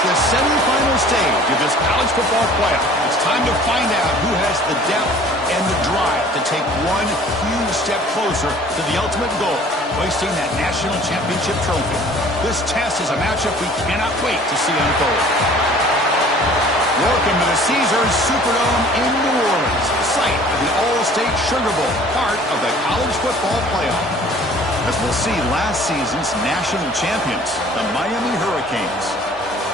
the semifinal stage of this college football playoff. It's time to find out who has the depth and the drive to take one huge step closer to the ultimate goal, hoisting that national championship trophy. This test is a matchup we cannot wait to see unfold. Welcome to the Caesars Superdome in New Orleans, site of the All-State Sugar Bowl, part of the college football playoff. As we'll see, last season's national champions, the Miami Hurricanes,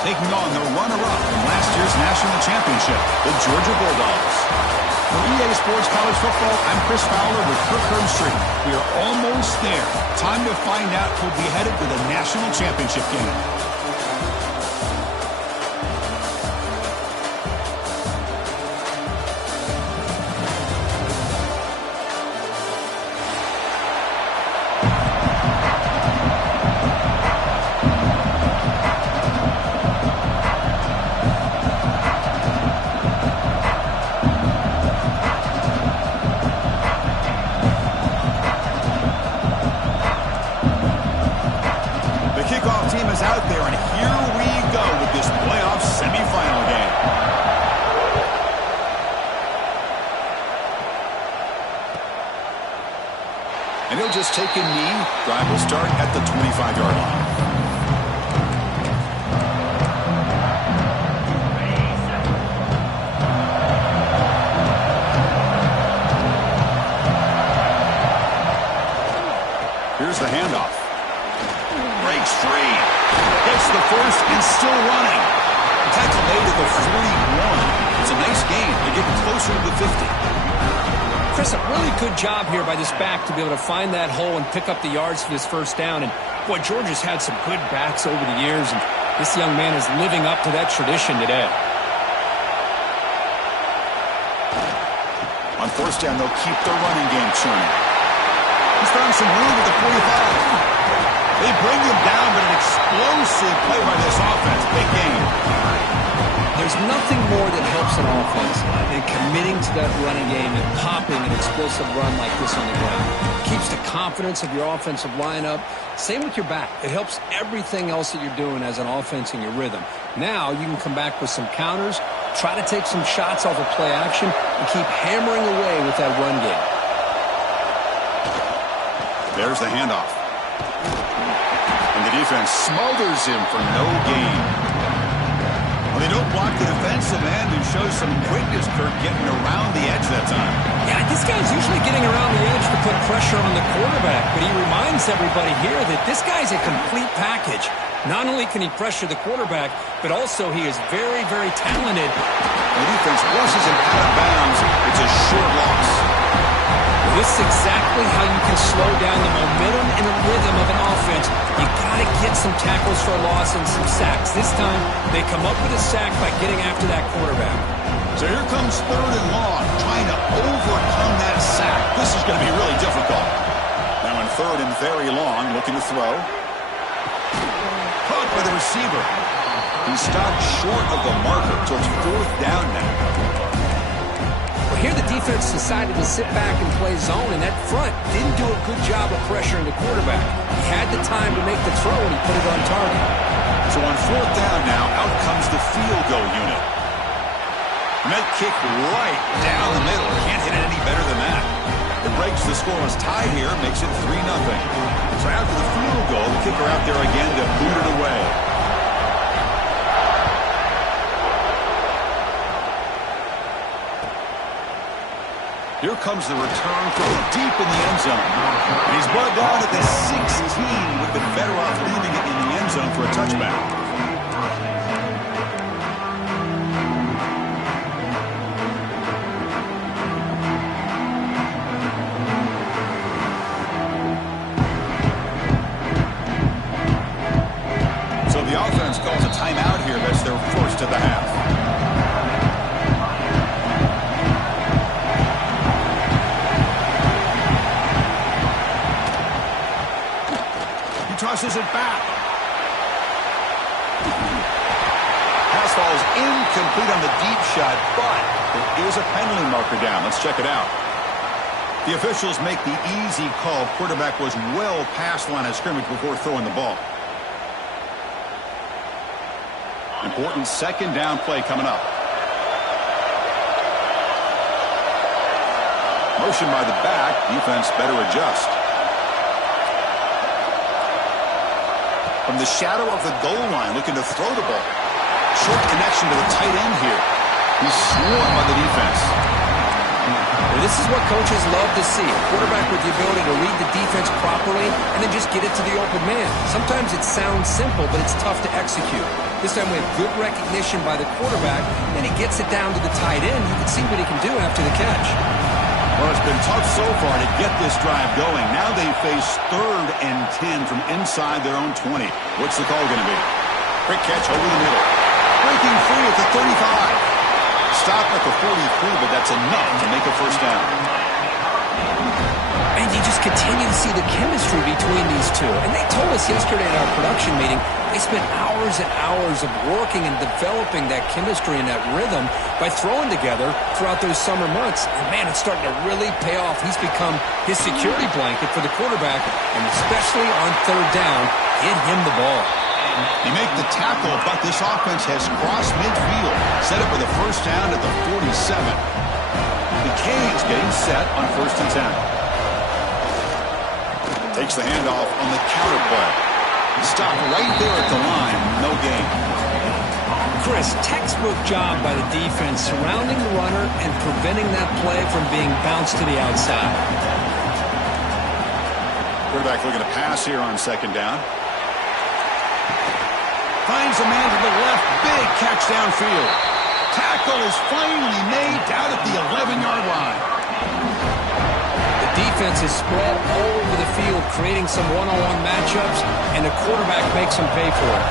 taking on the runner-up in last year's national championship, the Georgia Bulldogs. For EA Sports College Football, I'm Chris Fowler with Kirk Herbstreit. We are almost there. Time to find out who'll be headed to the national championship game. Out there, and here we go with this playoff semifinal game. And he'll just take a knee. Drive will start at the 25-yard line. Here's the handoff. Breaks free. Gets the first and still running. Tackle made to the 41. It's a nice gain. They're getting closer to the 50. Chris, a really good job here by this back to be able to find that hole and pick up the yards for this first down. And, boy, Georgia's had some good backs over the years, and this young man is living up to that tradition today. On first down, they'll keep their running game churning. He's found some room at the 45. They bring him down, but an explosive play by this offense. Big game. There's nothing more that helps an offense than committing to that running game and popping an explosive run like this on the ground. It keeps the confidence of your offensive lineup. Same with your back. It helps everything else that you're doing as an offense in your rhythm. Now you can come back with some counters, try to take some shots off of play action, and keep hammering away with that run game. There's the handoff. And the defense smothers him for no gain. Well, they don't block the defensive end and show some quickness, Kirk, getting around the edge that time. Yeah, this guy's usually getting around the edge to put pressure on the quarterback, but he reminds everybody here that this guy's a complete package. Not only can he pressure the quarterback, but also he is very, very talented. The defense rushes him out of bounds. It's a short loss. This is exactly how you can slow down the momentum and the rhythm of an offense. You got to get some tackles for a loss and some sacks. This time, they come up with a sack by getting after that quarterback. So here comes third and long, trying to overcome that sack. This is going to be really difficult. Now in third and very long, looking to throw. Caught by the receiver. He's stopped short of the marker, so it's fourth down now. Here the defense decided to sit back and play zone, and that front didn't do a good job of pressuring the quarterback. He had the time to make the throw, and he put it on target. So on fourth down now, out comes the field goal unit. And that kick right down the middle. Can't hit it any better than that. It breaks the scoreless tie here, makes it 3-0. So after the field goal, the kicker out there again to boot it away. Here comes the return from deep in the end zone. And he's brought down at the 16, with the better off leaving it in the end zone for a touchback. So the offense calls a timeout here. That's their first of the half. Tosses it back. Pass falls incomplete on the deep shot, but there is a penalty marker down. Let's check it out. The officials make the easy call. Quarterback was well past line of scrimmage before throwing the ball. Important second down play coming up. Motion by the back. Defense better adjust. From the shadow of the goal line, looking to throw the ball. Short connection to the tight end here. He's swarmed by the defense. Well, this is what coaches love to see. A quarterback with the ability to read the defense properly and then just get it to the open man. Sometimes it sounds simple, but it's tough to execute. This time we have good recognition by the quarterback, and he gets it down to the tight end. You can see what he can do after the catch. Well, it's been tough so far to get this drive going. Now they face 3rd and 10 from inside their own 20. What's the call going to be? Quick catch over the middle. Breaking free at the 35. Stop at the 43, but that's enough to make a first down. And you just continue to see the chemistry between these two. And they told us yesterday at our production meeting, they spent hours and hours of working and developing that chemistry and that rhythm by throwing together throughout those summer months. And, man, it's starting to really pay off. He's become his security blanket for the quarterback, and especially on 3rd down, get him the ball. They make the tackle, but this offense has crossed midfield. Set up with a first down at the 47. The Canes getting set on 1st and 10. Takes the handoff on the counter play. Stopped right there at the line. No gain. Chris, textbook job by the defense surrounding the runner and preventing that play from being bounced to the outside. Quarterback looking to pass here on 2nd down. Finds a man to the left. Big catch downfield. Tackle is finally made down at the 11-yard line. The defense is spread all over the field, creating some one-on-one matchups, and the quarterback makes them pay for it.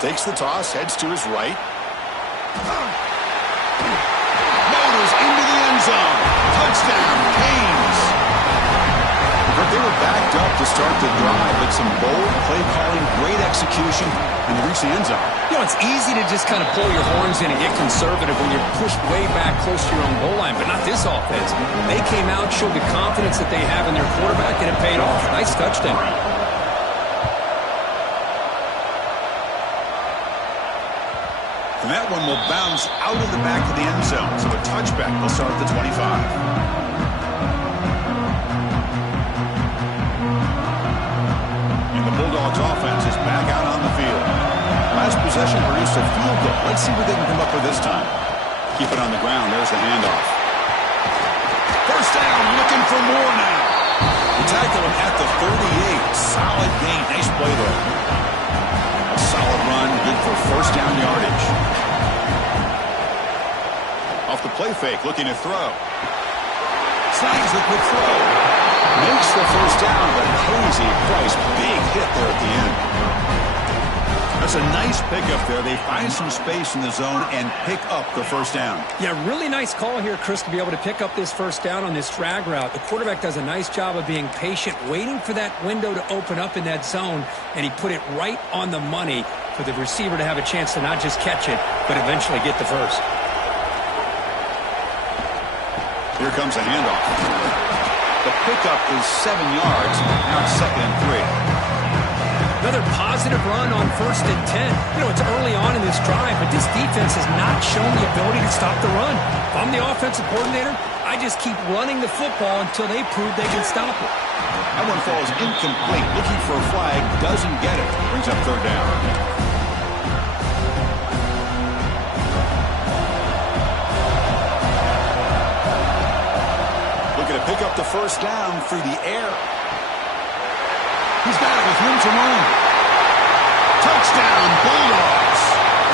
Takes the toss, heads to his right. Motors into the end zone. Touchdown, Canes. They were backed up to start the drive, but some bold play calling, great execution, and they reach the end zone. You know, it's easy to just kind of pull your horns in and get conservative when you're pushed way back close to your own goal line, but not this offense. They came out, showed the confidence that they have in their quarterback, and it paid off. Nice touchdown. And that one will bounce out of the back of the end zone, so a touchback will start at the 25. Bulldogs offense is back out on the field. Last possession produced a field goal. Let's see what they can come up with this time. Keep it on the ground. There's the handoff. First down, looking for more now. We tackle him at the 38. Solid gain. Nice play there. A solid run, good for first down yardage. Off the play fake, looking to throw. Slides the quick throw. Makes the first down, but pays a price. Big hit there at the end. That's a nice pickup there. They find some space in the zone and pick up the first down. Yeah, really nice call here, Chris, to be able to pick up this first down on this drag route. The quarterback does a nice job of being patient, waiting for that window to open up in that zone, and he put it right on the money for the receiver to have a chance to not just catch it, but eventually get the first. Here comes a handoff. The pickup is 7 yards. Now it's 2nd and 3. Another positive run on 1st and 10. You know, it's early on in this drive, but this defense has not shown the ability to stop the run. If I'm the offensive coordinator, I just keep running the football until they prove they can stop it. That one falls incomplete. Looking for a flag. Doesn't get it. Brings up 3rd down. To pick up the first down through the air. He's got it with room to run. Touchdown, Bulldogs.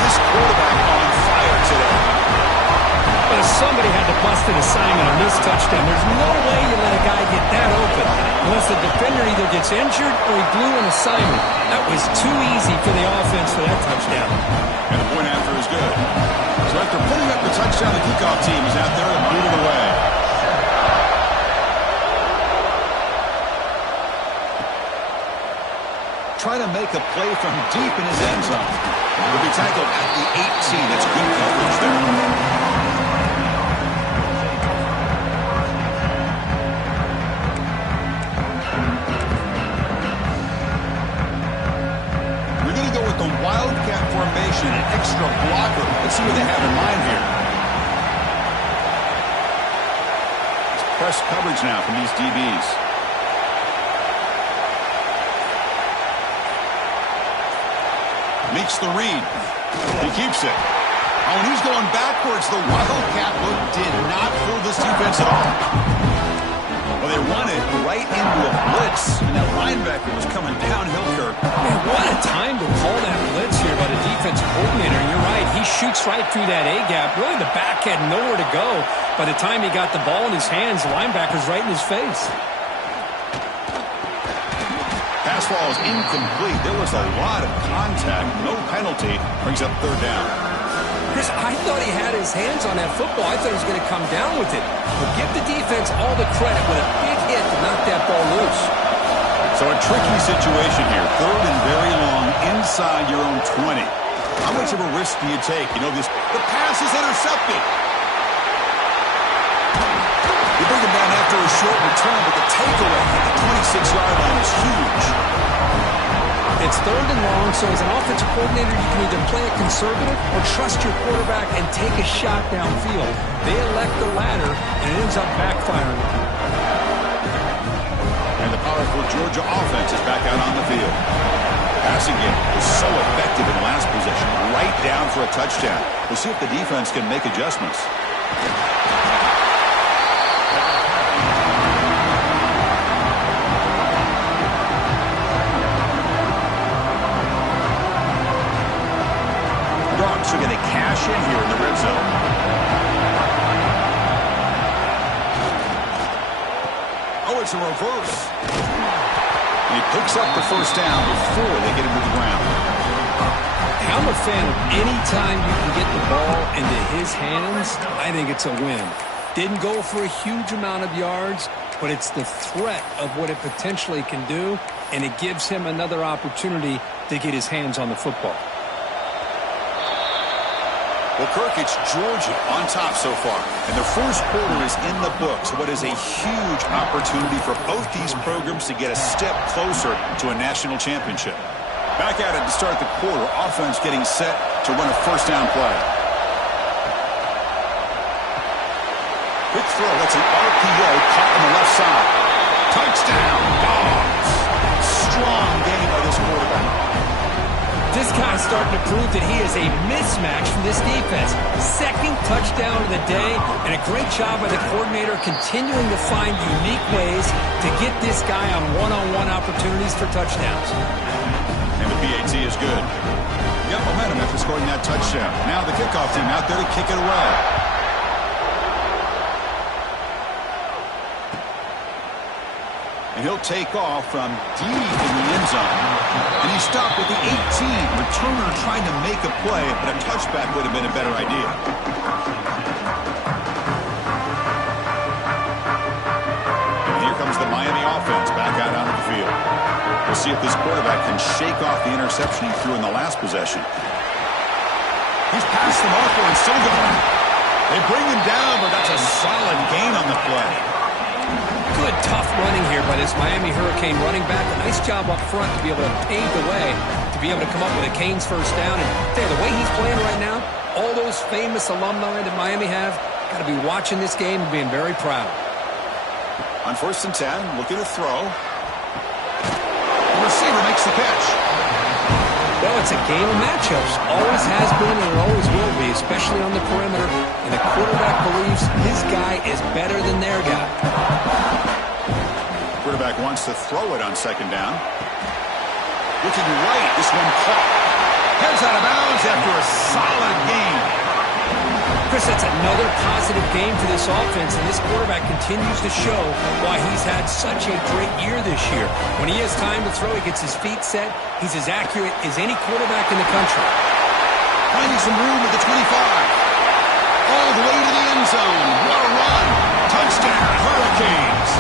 This quarterback on fire today. Well, somebody had to bust an assignment on this touchdown. There's no way you let a guy get that open unless the defender either gets injured or he blew an assignment. That was too easy for the offense for that touchdown. And the point after is good. So after putting up the touchdown, the kickoff team is out there to boot it away. Try to make a play from deep in his end zone. He'll be tackled at the 18. That's good coverage there. extra blocker. Let's see what they have in mind here. It's press coverage now from these DBs. Makes the read. He keeps it. Oh, and he's going backwards. The Wildcat look did not fool this defense at all. Well, they run it right into a blitz, and that linebacker was coming downhill, Kirk. Man, what a time to call that blitz here by the defensive coordinator. And you're right, he shoots right through that A-gap. Really, the back had nowhere to go. By the time he got the ball in his hands, the linebacker's right in his face. Pass ball is incomplete. There was a lot of contact. No penalty. Brings up third down. Chris, I thought he had his hands on that football. I thought he was going to come down with it. But give the defense all the credit with a big hit to knock that ball loose. So a tricky situation here. Third and very long inside your own 20. How much of a risk do you take? You know, the pass is intercepted. You bring him down after a short return, but the takeaway at the 26-yard line is huge. It's third and long, so as an offensive coordinator, you can either play it conservative or trust your quarterback and take a shot downfield. They elect the latter, and it ends up backfiring. And the powerful Georgia offense is back out on the field. Passing game was so effective in last possession, right down for a touchdown. We'll see if the defense can make adjustments. Dogs are going to cash in here in the red zone. Oh, it's a reverse. And he picks up the first down before they get him to the ground. I'm a fan of any time you can get the ball into his hands, I think it's a win. Didn't go for a huge amount of yards, but it's the threat of what it potentially can do, and it gives him another opportunity to get his hands on the football. Well, Kirk, it's Georgia on top so far. And the first quarter is in the books. What is a huge opportunity for both these programs to get a step closer to a national championship. Back at it to start the quarter. Offense getting set to run a first down play. Quick throw. That's an RPO caught on the left side. Touchdown, Dogs. Strong game by this quarterback. This guy's starting to prove that he is a mismatch from this defense. Second touchdown of the day, and a great job by the coordinator continuing to find unique ways to get this guy on one-on-one opportunities for touchdowns. And the PAT is good. Got momentum after scoring that touchdown. Now the kickoff team out there to kick it away. And he'll take off from deep in the end zone. And he stopped at the 18. Returner trying to make a play, but a touchback would have been a better idea. And here comes the Miami offense back out onto the field. We'll see if this quarterback can shake off the interception he threw in the last possession. He's past the marker and still going. They bring him down, but that's a solid gain on the play. Good, tough running here by this Miami Hurricane running back. A nice job up front to be able to pave the way, to be able to come up with a Canes first down. And tell you, the way he's playing right now, all those famous alumni that Miami have, got to be watching this game and being very proud. On 1st and 10, looking to throw. The receiver makes the catch. Well, it's a game of matchups. Always has been and it always will be, especially on the perimeter. And the quarterback believes his guy is better than their guy. Quarterback wants to throw it on second down. Looking right, this one caught. Heads out of bounds after a solid game. Chris, that's another positive game for this offense, and this quarterback continues to show why he's had such a great year this year. When he has time to throw, he gets his feet set. He's as accurate as any quarterback in the country. Finding some room at the 25. All the way to the end zone. What a run. Touchdown, Hurricanes.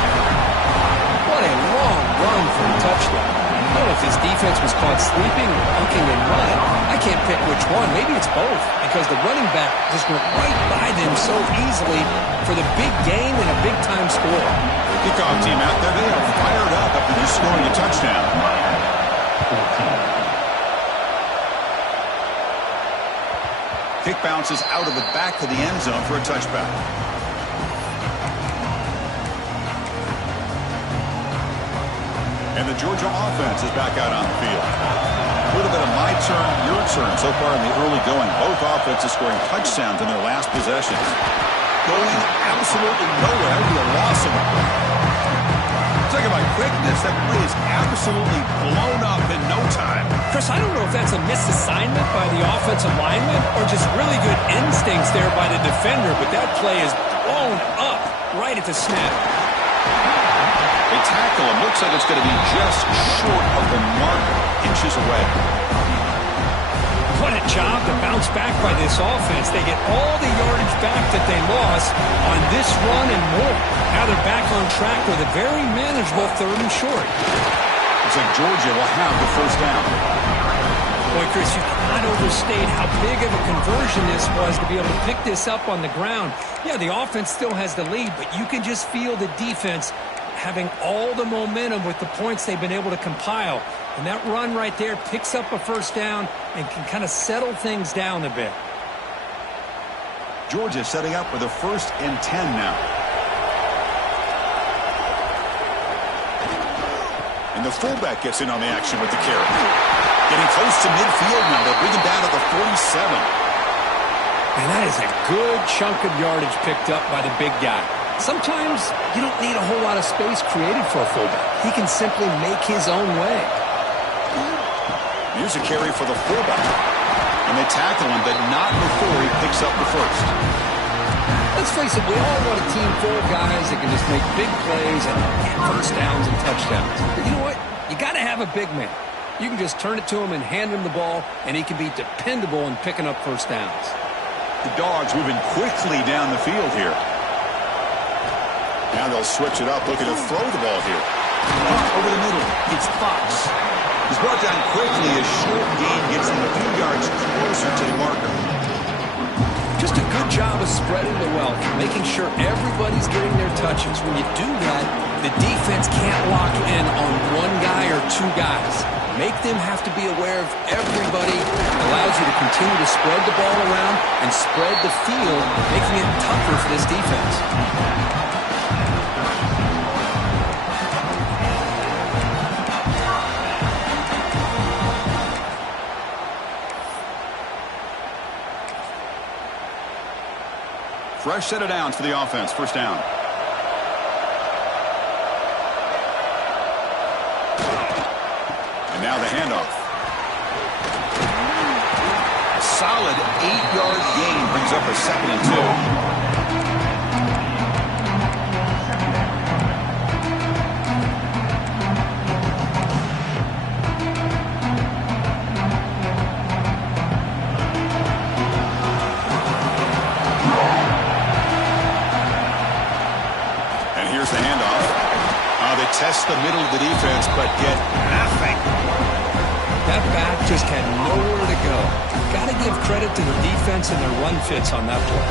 What a long run for a touchdown. I don't know if his defense was caught sleeping or dunking in mud. I can't pick which one. Maybe it's both, because the running back just went right by them so easily for the big gain and a big-time score. Kickoff team out there, they are fired up after just scoring a touchdown. Kick bounces out of the back to the end zone for a touchback. And the Georgia offense is back out on the field. A little bit of my turn, your turn so far in the early going. Both offenses scoring touchdowns in their last possessions. Going absolutely nowhere. That would be a loss of a play. Talking about quickness, that play is absolutely blown up in no time. Chris, I don't know if that's a misassignment by the offensive lineman or just really good instincts there by the defender, but that play is blown up right at the snap. They tackle him. Looks like it's going to be just short of the mark, inches away. What a job to bounce back by this offense. They get all the yardage back that they lost on this run and more. Now they're back on track with a very manageable 3rd and short. Looks like Georgia will have the first down. Boy, Chris, you cannot overstate how big of a conversion this was to be able to pick this up on the ground. Yeah, the offense still has the lead, but you can just feel the defense having all the momentum with the points they've been able to compile. And that run right there picks up a first down and can kind of settle things down a bit. Georgia setting up for the 1st and 10 now. And the fullback gets in on the action with the carry. Getting close to midfield now. They'll bring him down to the 47. And that is a good chunk of yardage picked up by the big guy. Sometimes you don't need a whole lot of space created for a fullback. He can simply make his own way. Here's a carry for the fullback. And they tackle him, but not before he picks up the first. Let's face it, we all want a team full of guys that can just make big plays and get first downs and touchdowns. But you know what? You got to have a big man. You can just turn it to him and hand him the ball, and he can be dependable in picking up first downs. The Dogs moving quickly down the field here. Now they'll switch it up, looking to throw the ball here. Over the middle, it's Fox. He's brought down quickly. A short gain gets him a few yards closer to the marker. Just a good job of spreading the wealth, making sure everybody's getting their touches. When you do that, the defense can't lock in on one guy or two guys. Make them have to be aware of everybody. Allows you to continue to spread the ball around and spread the field, making it tougher for this defense. Fresh set of downs for the offense. First down. And now the handoff. A solid 8-yard gain brings up a 2nd and 2. The handoff. They test the middle of the defense, but get nothing. That back just had nowhere to go. Got to give credit to the defense and their run fits on that play.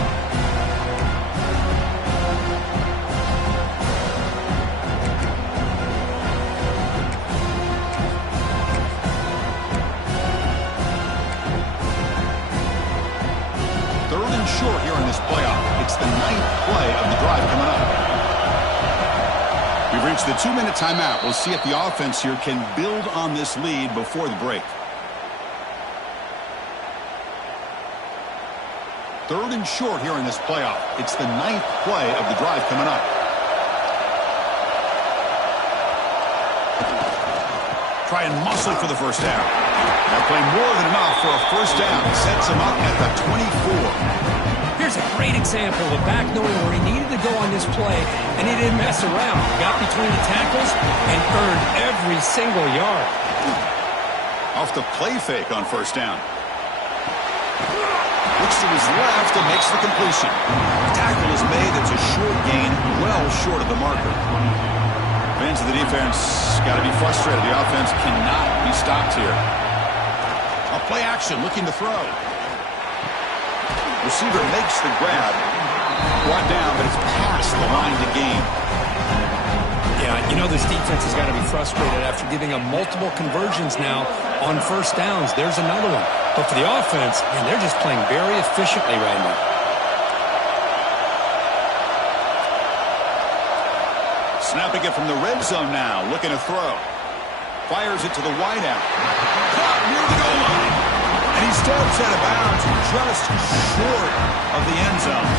Third and short here in this playoff. It's the 9th play of the drive coming up. We've reached the 2-minute timeout. We'll see if the offense here can build on this lead before the break. Third and short here in this playoff. It's the 9th play of the drive coming up. Try and muscle for the first down. That play more than enough for a first down. Sets him up at the 24. Here's a great example of a back knowing where he needed to go on this play, and he didn't mess around. Got between the tackles and earned every single yard. Off the play fake on first down. Looks to his left and makes the completion. Tackle is made. It's a short gain, well short of the marker. Fans of the defense got to be frustrated. The offense cannot be stopped here. A play action, looking to throw. Receiver makes the grab. Brought down, but it's past the line to gain. Yeah, You know, this defense has got to be frustrated after giving up multiple conversions now on first downs. There's another one. But for the offense, man, they're just playing very efficiently right now. Snapping it from the red zone now, looking to throw. Fires it to the wideout. Caught near the goal line. And he steps out of bounds just short of the end zone.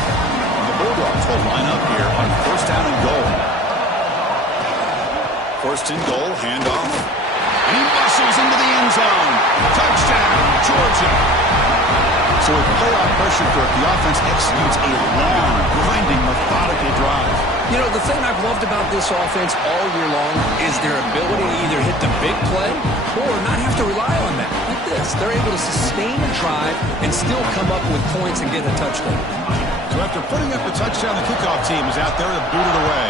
The Bulldogs will line up here on first down and goal. First and goal, handoff. And he muscles into the end zone. Touchdown, Georgia. So with playoff pressure for it, the offense executes a long, grinding, methodical drive. You know, the thing I've loved about this offense all year long is their ability to either hit the big play or not have to rely on that. Like this, they're able to sustain a drive and still come up with points and get a touchdown. So after putting up the touchdown, the kickoff team is out there to boot it away.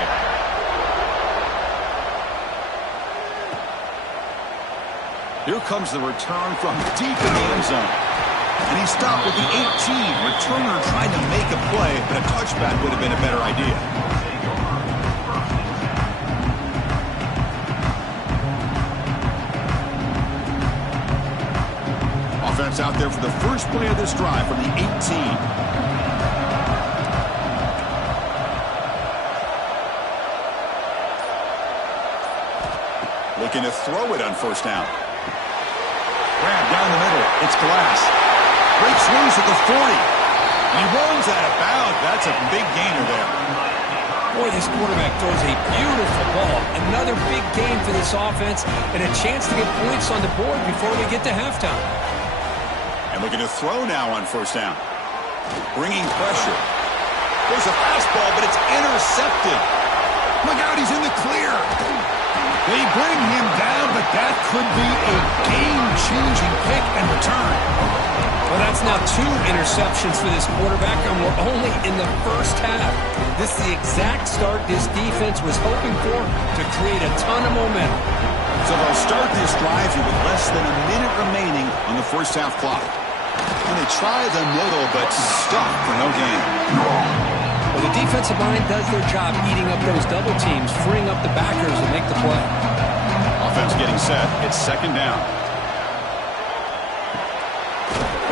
Here comes the return from deep in the end zone. And he stopped with the 18. Returner trying to make a play, but a touchback would have been a better idea. Offense out there for the first play of this drive from the 18. Looking to throw it on first down. Grab down the middle. It's Glass. Breaks loose at the 40. And he runs out of bounds. That's a big gainer there. Boy, this quarterback throws a beautiful ball. Another big gain for this offense and a chance to get points on the board before we get to halftime. And looking to throw now on first down. Bringing pressure. There's a fastball, but it's intercepted. Look out, he's in the clear. They bring him down, but that could be a game-changing pick and return. Well, that's now 2 interceptions for this quarterback, and we're only in the first half. This is the exact start this defense was hoping for to create a ton of momentum. So they'll start this drive here with less than a minute remaining on the first half clock. And they try the middle, but stop for no gain. Well, the defensive line does their job eating up those double teams, freeing up the backers to make the play. Offense getting set. It's second down.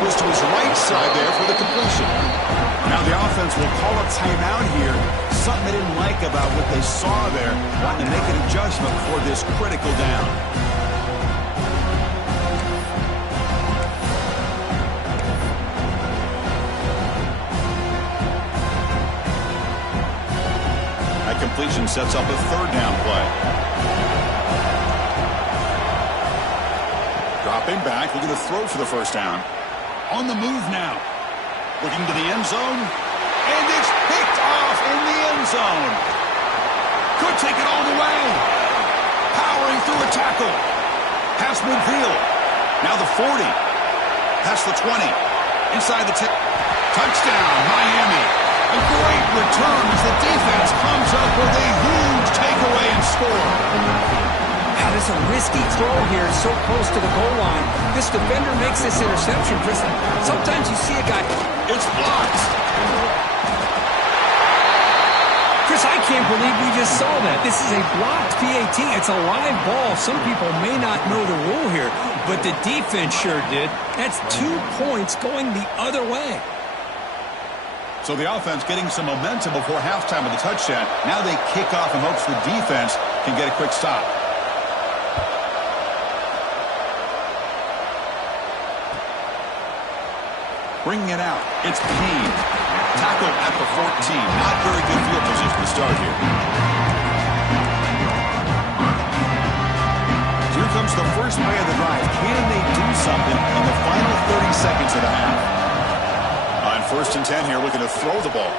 Goes to his right side there for the completion. Now the offense will call a timeout here. Something they didn't like about what they saw there. Wanting to make an adjustment for this critical down. That completion sets up a third down play. Dropping back, looking to throw for the first down. On the move now. Looking to the end zone. And it's picked off in the end zone. Could take it all the way. Powering through a tackle. Past midfield. Now the 40. Past the 20. Inside the 10. Touchdown, Miami. A great return as the defense comes up with a huge takeaway and score. How does a risky throw here so close to the goal line? This defender makes this interception, Chris. Sometimes you see a guy. It's blocked. Chris, I can't believe we just saw that. This is a blocked PAT. It's a live ball. Some people may not know the rule here, but the defense sure did. That's 2 points going the other way. So the offense getting some momentum before halftime with the touchdown. Now they kick off in hopes the defense can get a quick stop. Bringing it out. It's Payne. Tackle at the 14. Not very good field position to start here. Here comes the first play of the drive. Can they do something in the final 30 seconds of the half? On first and 10 here, looking to throw the ball.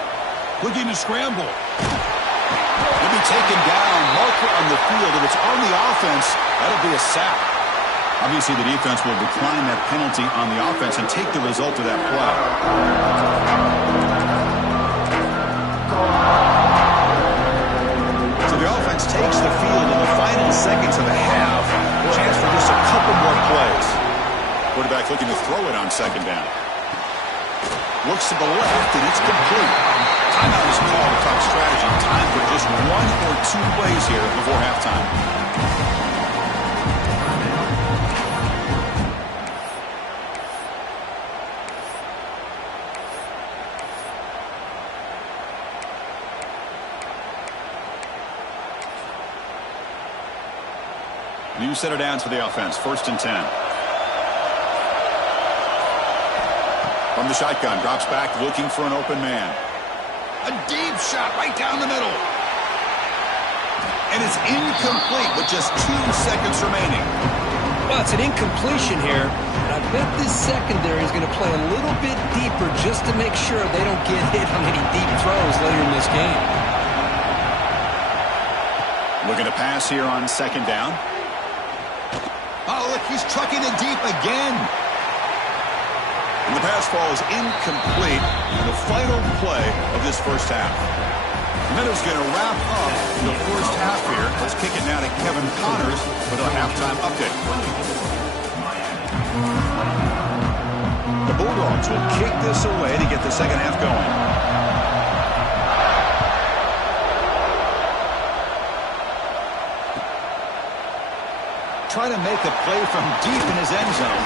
Looking to scramble. He'll be taken down. Marker on the field. If it's on the offense, that'll be a sack. Obviously, the defense will decline that penalty on the offense and take the result of that play. So the offense takes the field in the final seconds of the half. Chance for just a couple more plays. Quarterback looking to throw it on second down. Looks to the left, and it's complete. Timeout is called to talk strategy. Time for just 1 or 2 plays here before halftime. New set of downs for the offense. 1st and 10. From the shotgun, drops back looking for an open man. A deep shot right down the middle. And it's incomplete with just 2 seconds remaining. Well, it's an incompletion here. And I bet this secondary is going to play a little bit deeper just to make sure they don't get hit on any deep throws later in this game. Looking to pass here on 2nd down. Oh, look, he's trucking it deep again. And the pass falls incomplete in the final play of this first half. And that is going to wrap up the first half here. Let's kick it now to Kevin Connors with our halftime update. The Bulldogs will kick this away to get the second half going. Trying to make a play from deep in his end zone.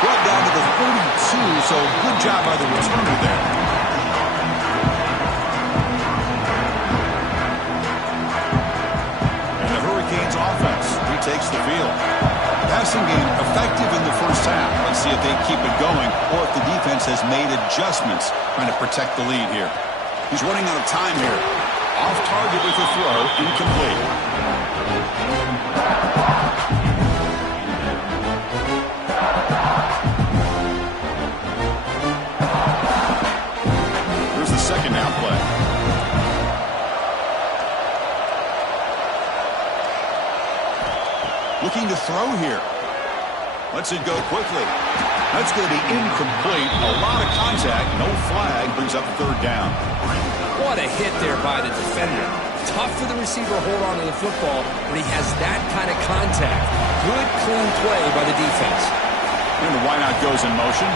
Brought down to the 42, so good job by the returner there. And the Hurricanes offense retakes the field. Passing game effective in the first half. Let's see if they keep it going or if the defense has made adjustments trying to protect the lead here. He's running out of time here. Off target with a throw, incomplete. Here's the second down play. Looking to throw here. Lets it go quickly. That's going to be incomplete. A lot of contact. No flag. Brings up 3rd down. What a hit there by the defender. Tough for the receiver to hold on to the football when he has that kind of contact. Good, clean play by the defense. And the wideout goes in motion.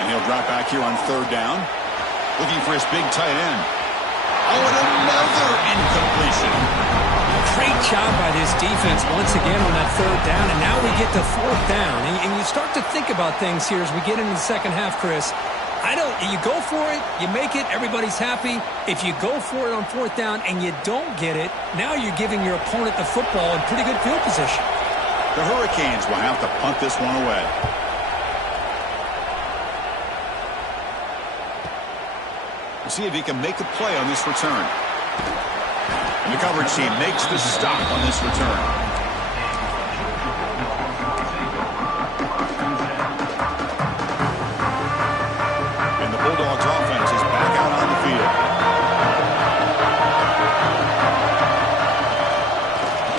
And he'll drop back here on 3rd down. Looking for his big tight end. Oh, and another incompletion. Great job by this defense once again on that 3rd down, and now we get to 4th down. And you start to think about things here as we get into the second half, Chris. You go for it, you make it, everybody's happy. If you go for it on 4th down and you don't get it, now you're giving your opponent the football in pretty good field position. The Hurricanes will have to punt this one away. We'll see if he can make a play on this return. And the coverage team makes the stop on this return. And the Bulldogs offense is back out on the field.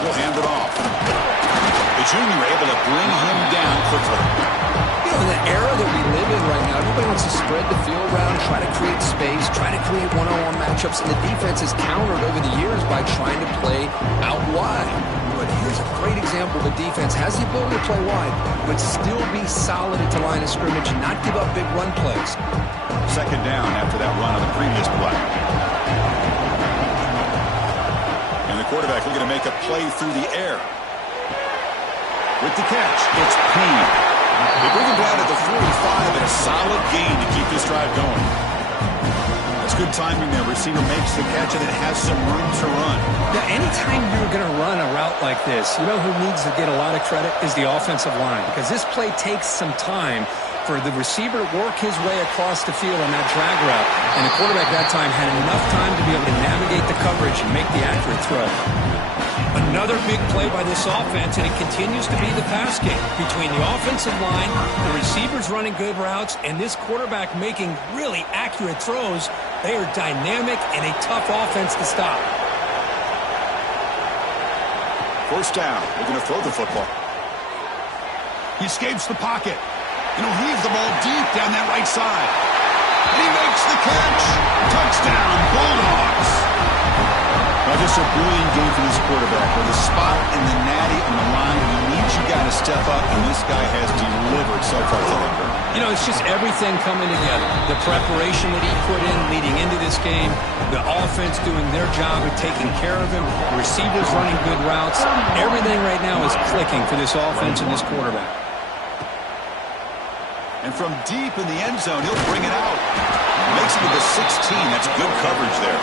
We'll hand it off. The junior able to bring him down quickly. In the era that we live in right now, everybody wants to spread the field around, try to create space, try to create one-on-one matchups, and the defense is countered over the years by trying to play out wide. But here's a great example. The defense has the ability to play wide, but still be solid at the line of scrimmage and not give up big run plays. 2nd down after that run on the previous play. And the quarterback looking to make a play through the air. With the catch, it's Payne. They bring him down at the 45 and a solid gain to keep this drive going. That's good timing there. Receiver makes the catch and it has some room to run. Now, anytime you're going to run a route like this, you know who needs to get a lot of credit is the offensive line, because this play takes some time for the receiver to work his way across the field on that drag route. And the quarterback that time had enough time to be able to navigate the coverage and make the accurate throw. Another big play by this offense, and it continues to be the pass game between the offensive line, the receivers running good routes, and this quarterback making really accurate throws. They are dynamic and a tough offense to stop. 1st down. They're going to throw the football. He escapes the pocket. And he'll leave the ball deep down that right side. And he makes the catch. Touchdown, Bulldogs. Now, just a brilliant game for this quarterback. With a spot in the natty on the line, he needs you guys to step up, and this guy has delivered so far today. You know, it's just everything coming together. The preparation that he put in leading into this game, the offense doing their job of taking care of him, the receivers running good routes. Everything right now is clicking for this offense and this quarterback. And from deep in the end zone, he'll bring it out. Makes it to the 16. That's good coverage there.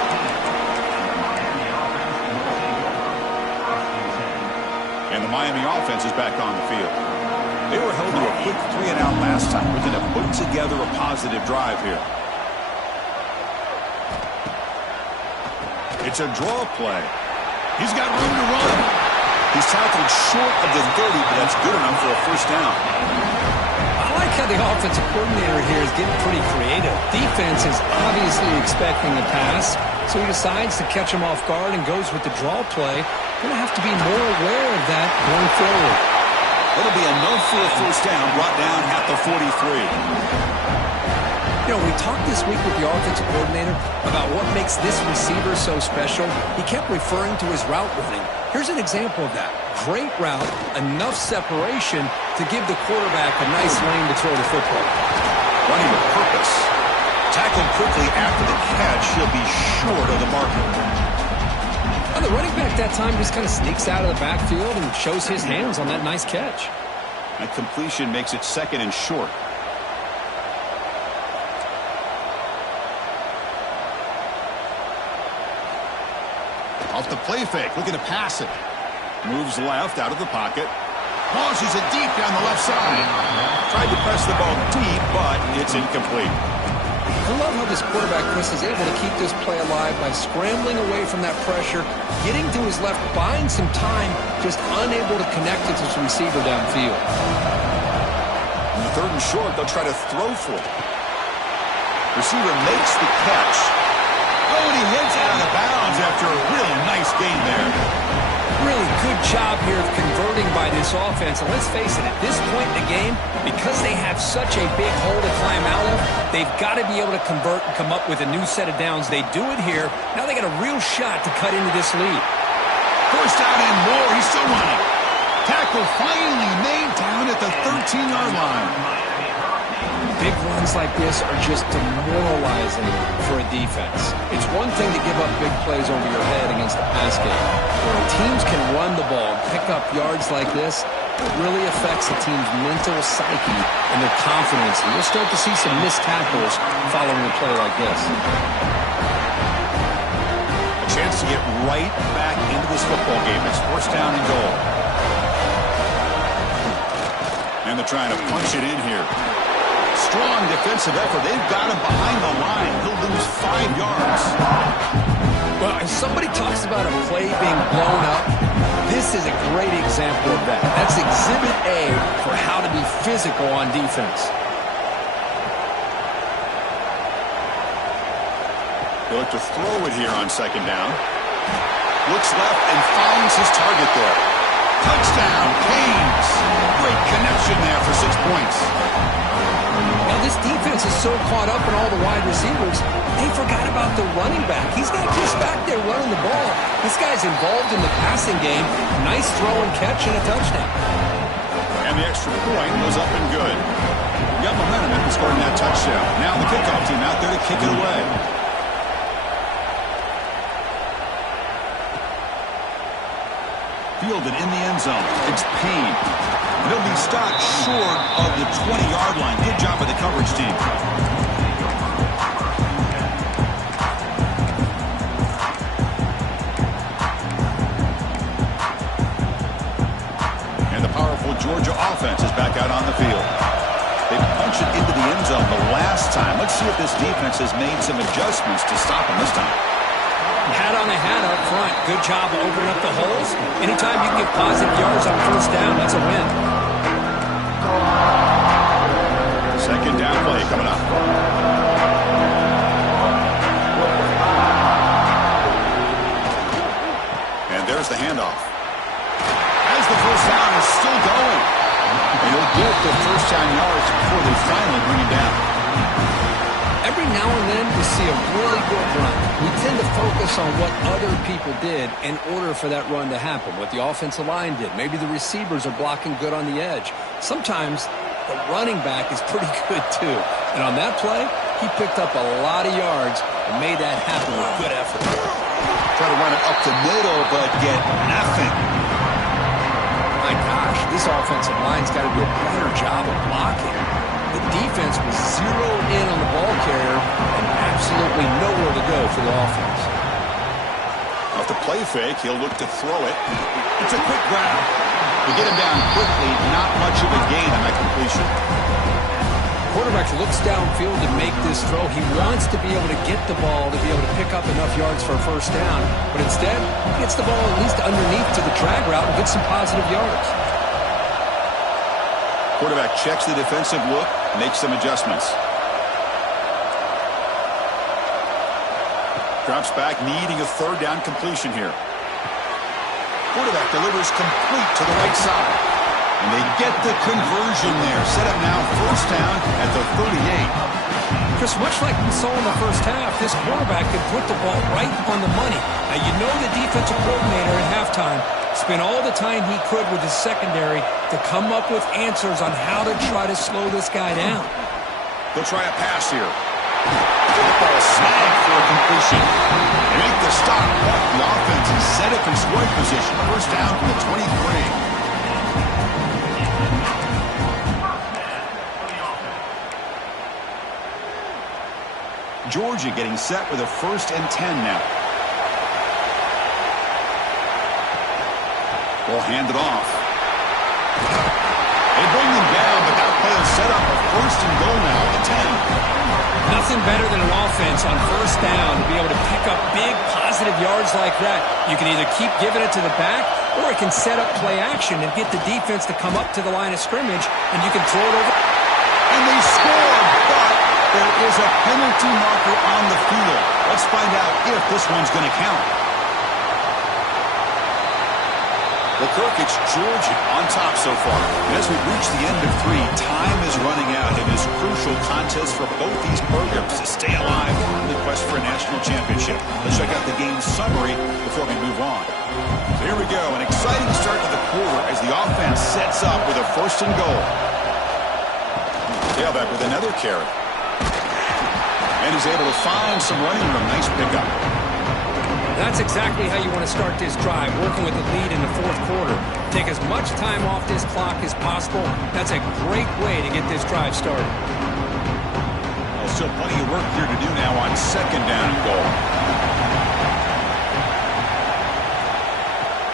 And the Miami offense is back on the field. They were held to a quick 3-and-out last time. Looking to put together a positive drive here. It's a draw play. He's got room to run. He's tackled short of the 30, but that's good enough for a first down. I like how the offensive coordinator here is getting pretty creative. Defense is obviously expecting a pass, so he decides to catch him off guard and goes with the draw play. Going to have to be more aware of that going forward. It'll be enough for a first down, brought down at the 43. You know, we talked this week with the offensive coordinator about what makes this receiver so special. He kept referring to his route running. Here's an example of that. Great route, enough separation to give the quarterback a nice lane to throw the football. Running with purpose. Tackled quickly after the catch. He'll be short of the marker. The running back that time just kind of sneaks out of the backfield and shows his hands on that nice catch. That completion makes it second and short. Off the play fake, looking to pass it. Moves left out of the pocket. Launches it deep down the left side. Tried to press the ball deep, but it's incomplete. I love how this quarterback, Chris, is able to keep this play alive by scrambling away from that pressure, getting to his left, buying some time, just unable to connect with his receiver downfield. On the 3rd and short, they'll try to throw for it. Receiver makes the catch. Oh, and he heads out of bounds after a really nice gain there. Really good job here of converting by this offense. And let's face it, at this point in the game, because they have such a big hole to climb out of, they've got to be able to convert and come up with a new set of downs. They do it here. Now they got a real shot to cut into this lead. First down and more. He's still running. Tackle finally made down at the 13-yard line. Big runs like this are just demoralizing for a defense. It's one thing to give up big plays over your head against the pass game. When teams can run the ball and pick up yards like this, it really affects the team's mental psyche and their confidence. And you'll start to see some missed tackles following a play like this. A chance to get right back into this football game. It's first down and goal. And they're trying to punch it in here. Strong defensive effort. They've got him behind the line. He'll lose 5 yards. Well, if somebody talks about a play being blown up, this is a great example of that. That's Exhibit A for how to be physical on defense. He'll look to throw it here on second down. Looks left and finds his target there. Touchdown, Canes. Great connection there for 6 points. Now, this defense is so caught up in all the wide receivers, they forgot about the running back. He's not just back there running the ball. This guy's involved in the passing game. Nice throw and catch and a touchdown. And the extra point goes up and good. We got momentum after scoring that touchdown. Now the kickoff team out there to kick it away. Fielded in the end zone. It's Payne. He'll be stopped short of the 20-yard line. Good job by the coverage team. And the powerful Georgia offense is back out on the field. They punched it into the end zone the last time. Let's see if this defense has made some adjustments to stop them this time. Hat on the hat up front. Good job of opening up the holes. Anytime you can get positive yards on first down, that's a win. Second down play coming up. And there's the handoff. As the first down is still going. And he'll get the first down yards before they finally bring it down. Every now and then we see a really good run. We tend to focus on what other people did in order for that run to happen, what the offensive line did. Maybe the receivers are blocking good on the edge. Sometimes the running back is pretty good too. And on that play, he picked up a lot of yards and made that happen with good effort. Try to run it up the middle, but get nothing. My gosh, this offensive line's got to do a better job of blocking. The defense was zeroed in on the ball carrier and absolutely nowhere to go for the offense. Off the play fake, he'll look to throw it. It's a quick grab. To get him down quickly, not much of a gain on that completion. Quarterback looks downfield to make this throw. He wants to be able to get the ball to be able to pick up enough yards for a first down, but instead, he gets the ball at least underneath to the drag route and gets some positive yards. Quarterback checks the defensive look, makes some adjustments. Drops back, needing a third down completion here. Quarterback delivers complete to the right side. And they get the conversion there. Set up now first down at the 38. Chris, much like we saw in the first half, this quarterback could put the ball right on the money. Now, you know the defensive coordinator at halftime spent all the time he could with his secondary to come up with answers on how to try to slow this guy down. They'll try a pass here. Football snag for a completion. They make the stop. The offense is set up in scoring position. First down from the 23. Georgia getting set with a 1st and 10 now. Ball handed off. They bring them down, but that play will set up a 1st and goal now at the 10. Nothing better than an offense on first down to be able to pick up big positive yards like that. You can either keep giving it to the back, or it can set up play action and get the defense to come up to the line of scrimmage, and you can throw it over. And they scored, but there is a penalty marker on the field. Let's find out if this one's going to count. Well, Kirk, it's Georgia on top so far. And as we reach the end of 3, time is running out in this crucial contest for both these programs to stay alive in the quest for a national championship. Let's check out the game summary before we move on. So here we go, an exciting start to the quarter as the offense sets up with a 1st and goal. Tailback with another carry. And he's able to find some running room. Nice pickup. That's exactly how you want to start this drive, working with the lead in the 4th quarter. Take as much time off this clock as possible. That's a great way to get this drive started. Well, still plenty of work here to do now on 2nd down and goal.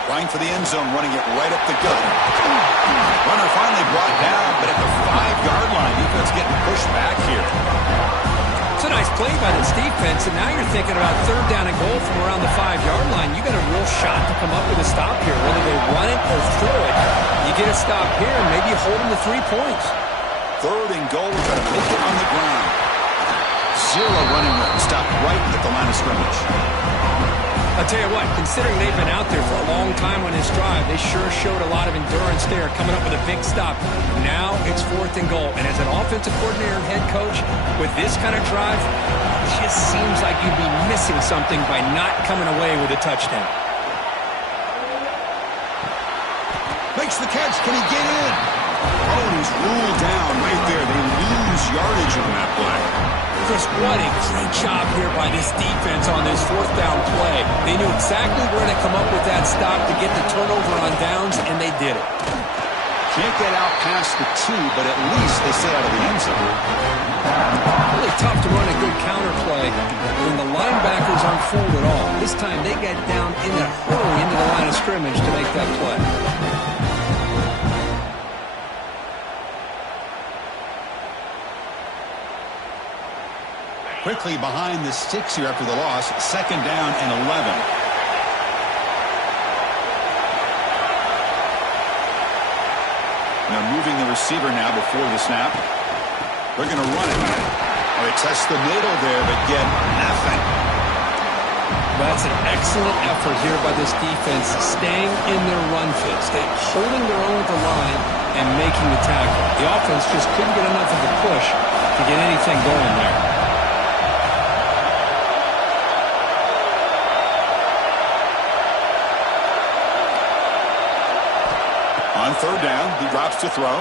Trying for the end zone, running it right up the gut. Runner finally brought down, but at the 5-yard line, defense getting pushed back here. It's a nice play by this defense, and now you're thinking about 3rd down and goal from around the 5-yard line. You got a real shot to come up with a stop here, whether they run it or throw it. You get a stop here, and maybe you hold them to 3 points. 3rd and goal, we're going to make it on the ground. 0 running room, stopped right at the line of scrimmage. I'll tell you what, considering they've been out there for a long time on this drive, they sure showed a lot of endurance there, coming up with a big stop. Now it's 4th and goal. And as an offensive coordinator and head coach, with this kind of drive, it just seems like you'd be missing something by not coming away with a touchdown. Makes the catch. Can he get in? Oh, he's ruled down right there. They lose yardage on that play. Chris, what a great job here by this defense on this 4th down play. They knew exactly where to come up with that stop to get the turnover on downs, and they did it. Can't get out past the 2, but at least they stay out of the end zone. Really tough to run a good counter play when the linebackers aren't fooled at all. This time they get down in a hurry into the line of scrimmage to make that play. Quickly behind the sticks here after the loss. 2nd down and 11. Now moving the receiver now before the snap. They're going to run it. Oh, they test the middle there, but get nothing. That's an excellent effort here by this defense, staying in their run fit, holding their own at the line and making the tackle. The offense just couldn't get enough of a push to get anything going there. On 3rd down, he drops to throw.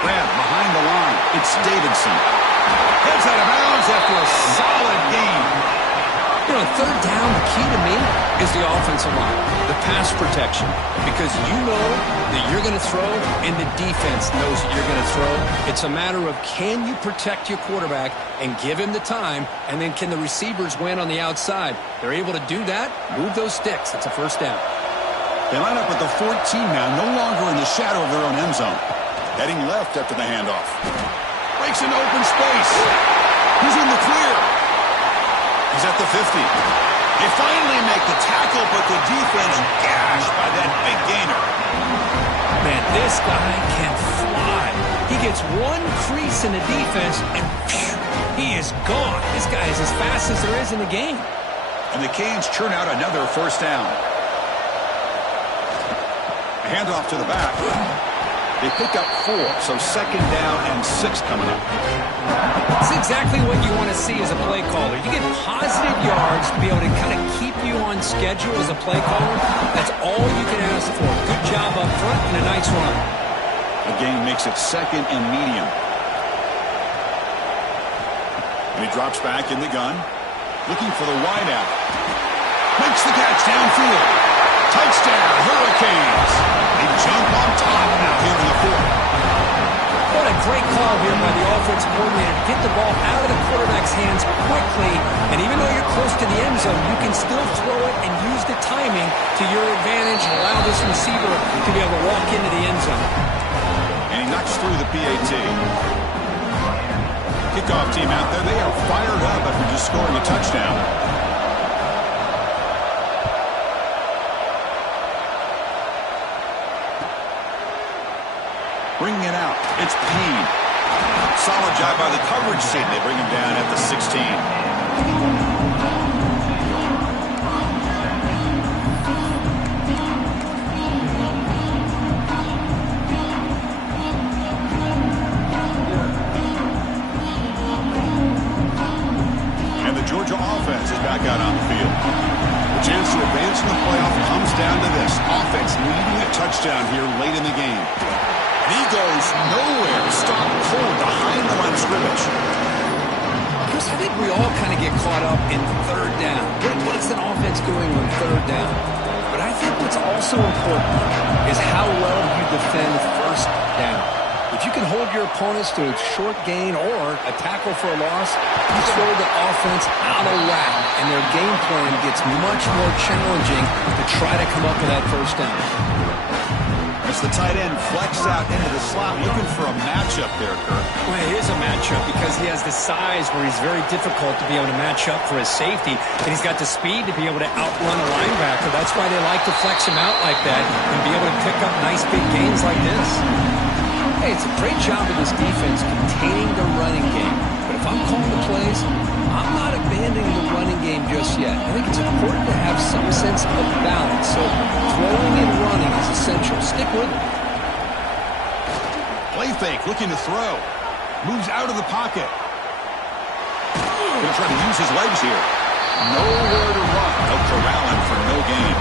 Grab behind the line. It's Davidson. Heads out of bounds after a solid game. You know, third down, the key to me is the offensive line, the pass protection, because you know that you're going to throw and the defense knows that you're going to throw. It's a matter of can you protect your quarterback and give him the time, and then can the receivers win on the outside? They're able to do that, move those sticks. It's a first down. They line up at the 14 now, no longer in the shadow of their own end zone. Heading left after the handoff. Breaks into open space. He's in the clear. He's at the 50. They finally make the tackle, but the defense gashed by that big gainer. Man, this guy can fly. He gets one crease in the defense, and phew, he is gone. This guy is as fast as there is in the game. And the Canes churn out another first down. A handoff to the back. They pick up 4, so second down and 6 coming up. That's exactly what you want to see as a play caller. You get positive yards to be able to kind of keep you on schedule as a play caller. That's all you can ask for. Good job up front and a nice run. The game makes it second and medium. And he drops back in the gun, looking for the wideout. Makes the catch downfield. Touchdown, Hurricanes. They jump on top now here in the fourth. What a great call here by the offensive coordinator to get the ball out of the quarterback's hands quickly. And even though you're close to the end zone, you can still throw it and use the timing to your advantage and allow this receiver to be able to walk into the end zone. And he knocks through the PAT. Kickoff team out there. They are fired up after just scoring a touchdown. Bringing it out. It's Payne. Solid job by the coverage team. They bring him down at the 16. And the Georgia offense is back out on the field. The chance to advance in the playoff comes down to this. Offense needing a touchdown here late in the game. He goes nowhere, stopped cold behind the line of scrimmage. Chris, I think we all kind of get caught up in third down. What is an offense doing on third down? But I think what's also important is how well you defend first down. If you can hold your opponents to a short gain or a tackle for a loss, you throw the offense out of whack, and their game plan gets much more challenging to try to come up with that first down. As the tight end flexed out into the slot, looking for a matchup there, Kirk. Well, it is a matchup because he has the size where he's very difficult to be able to match up for his safety, and he's got the speed to be able to outrun a linebacker. That's why they like to flex him out like that and be able to pick up nice big gains like this. Hey, it's a great job of this defense containing the running game. But if I'm calling the plays, I'm not abandoning the running game just yet. I think it's important to have some sense of balance. So throwing and running is essential. Stick with it. Play fake, looking to throw. Moves out of the pocket. Going to try to use his legs here. Nowhere to run. They'll corral him for no gain.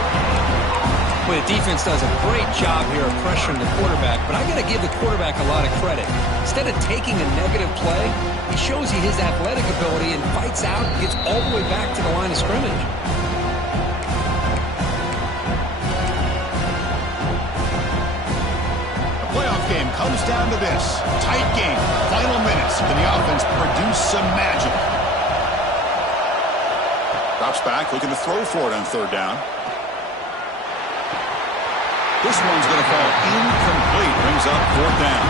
Well, the defense does a great job here of pressuring the quarterback, but I got to give the quarterback a lot of credit. Instead of taking a negative play, he shows you his athletic ability and fights out and gets all the way back to the line of scrimmage. The playoff game comes down to this. Tight game. Final minutes. Can the offense produce some magic? Drops back, looking to throw for it on third down. This one's going to fall incomplete. Brings up fourth down.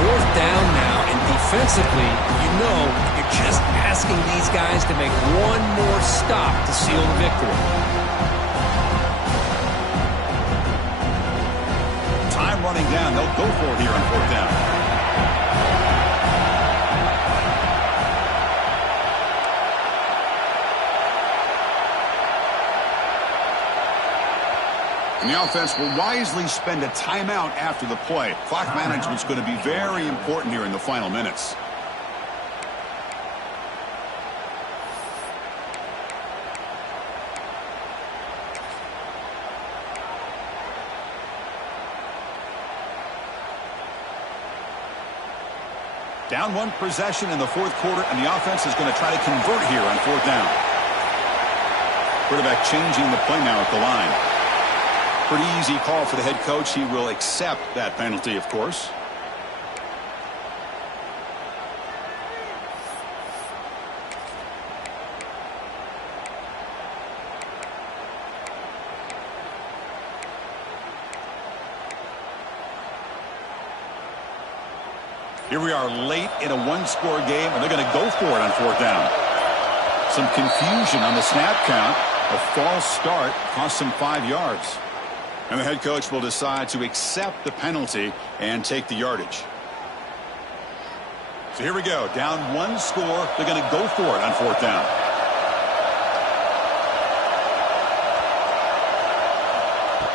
Fourth down now, and defensively, you know you're just asking these guys to make one more stop to seal the victory. Time running down. They'll go for it here on fourth down. And the offense will wisely spend a timeout after the play. Clock management's going to be very important here in the final minutes. Down one possession in the fourth quarter, and the offense is going to try to convert here on fourth down. Quarterback changing the play now at the line. Pretty easy call for the head coach. He will accept that penalty, of course. Here we are late in a one-score game, and they're going to go for it on fourth down. Some confusion on the snap count. A false start cost him 5 yards. And the head coach will decide to accept the penalty and take the yardage. So here we go. Down one score. They're going to go for it on fourth down.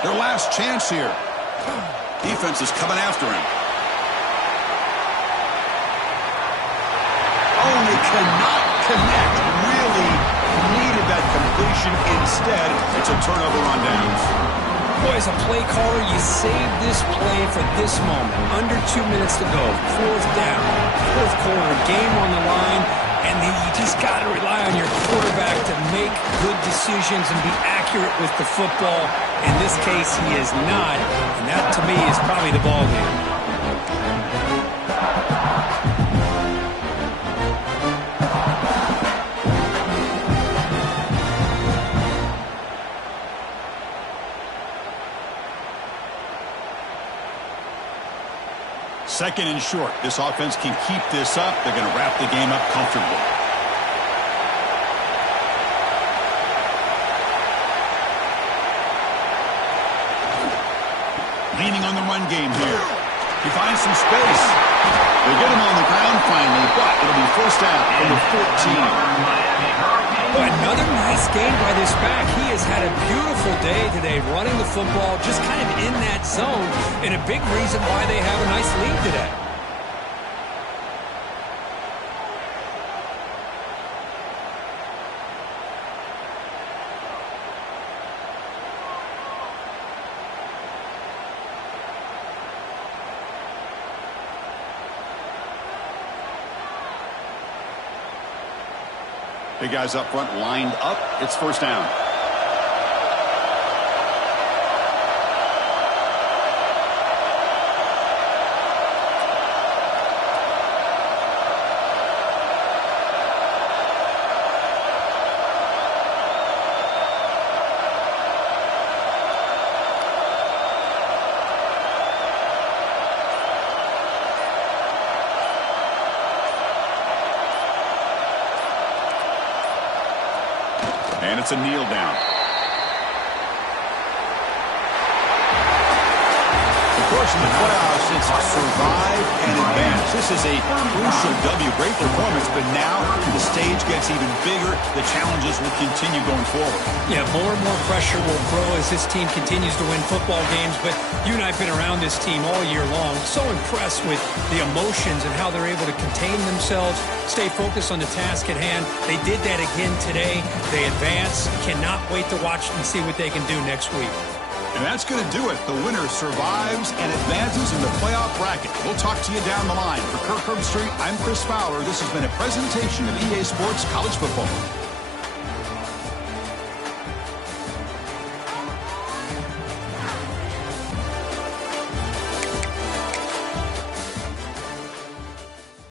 Their last chance here. Defense is coming after him. Oh, they cannot connect. Really needed that completion. Instead, it's a turnover on downs. Boy, as a play caller, you save this play for this moment. Under 2 minutes to go. Fourth down. Fourth quarter. Game on the line. And then you just got to rely on your quarterback to make good decisions and be accurate with the football. In this case, he is not. And that, to me, is probably the ball game. Second and short. This offense can keep this up. They're going to wrap the game up comfortably. Leaning on the run game here. He finds some space. They get him on the ground finally, but it'll be first down from the 14. Boy, another nice game by this back. He has had a beautiful day today running the football, just kind of in that zone, and a big reason why they have a nice lead today. Big guys up front lined up. It's first down. And it's a kneel down. Of course, in the playoffs, it's survive and advance. This is a crucial W. Great performance, but now the stage gets even bigger. The challenges will continue going forward. Yeah, more and more pressure will grow as this team continues to win football games. But you and I have been around this team all year long. So impressed with the emotions and how they're able to contain themselves, stay focused on the task at hand. They did that again today. They advance. Cannot wait to watch and see what they can do next week. And that's going to do it. The winner survives and advances in the playoff bracket. We'll talk to you down the line. For Kirk Herbstreit, I'm Chris Fowler. This has been a presentation of EA Sports College Football.